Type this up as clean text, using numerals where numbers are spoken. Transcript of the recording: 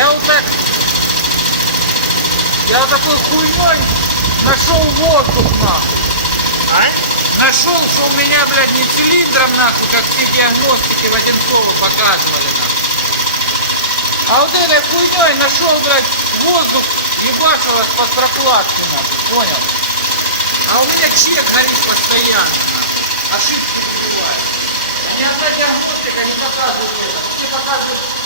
Я вот так, я вот такой хуйней нашел воздух нахуй. Нашел, что у меня, блядь, не цилиндром нахуй, как все диагностики в Одинцово показывали нахуй. А вот этой хуйней нашел, блядь, воздух ебашилось под прокладку нахуй, понял? А у меня чек горит постоянно нахуй. Ошибки не бывают. Ни одна диагностика не показывает это. Все показывают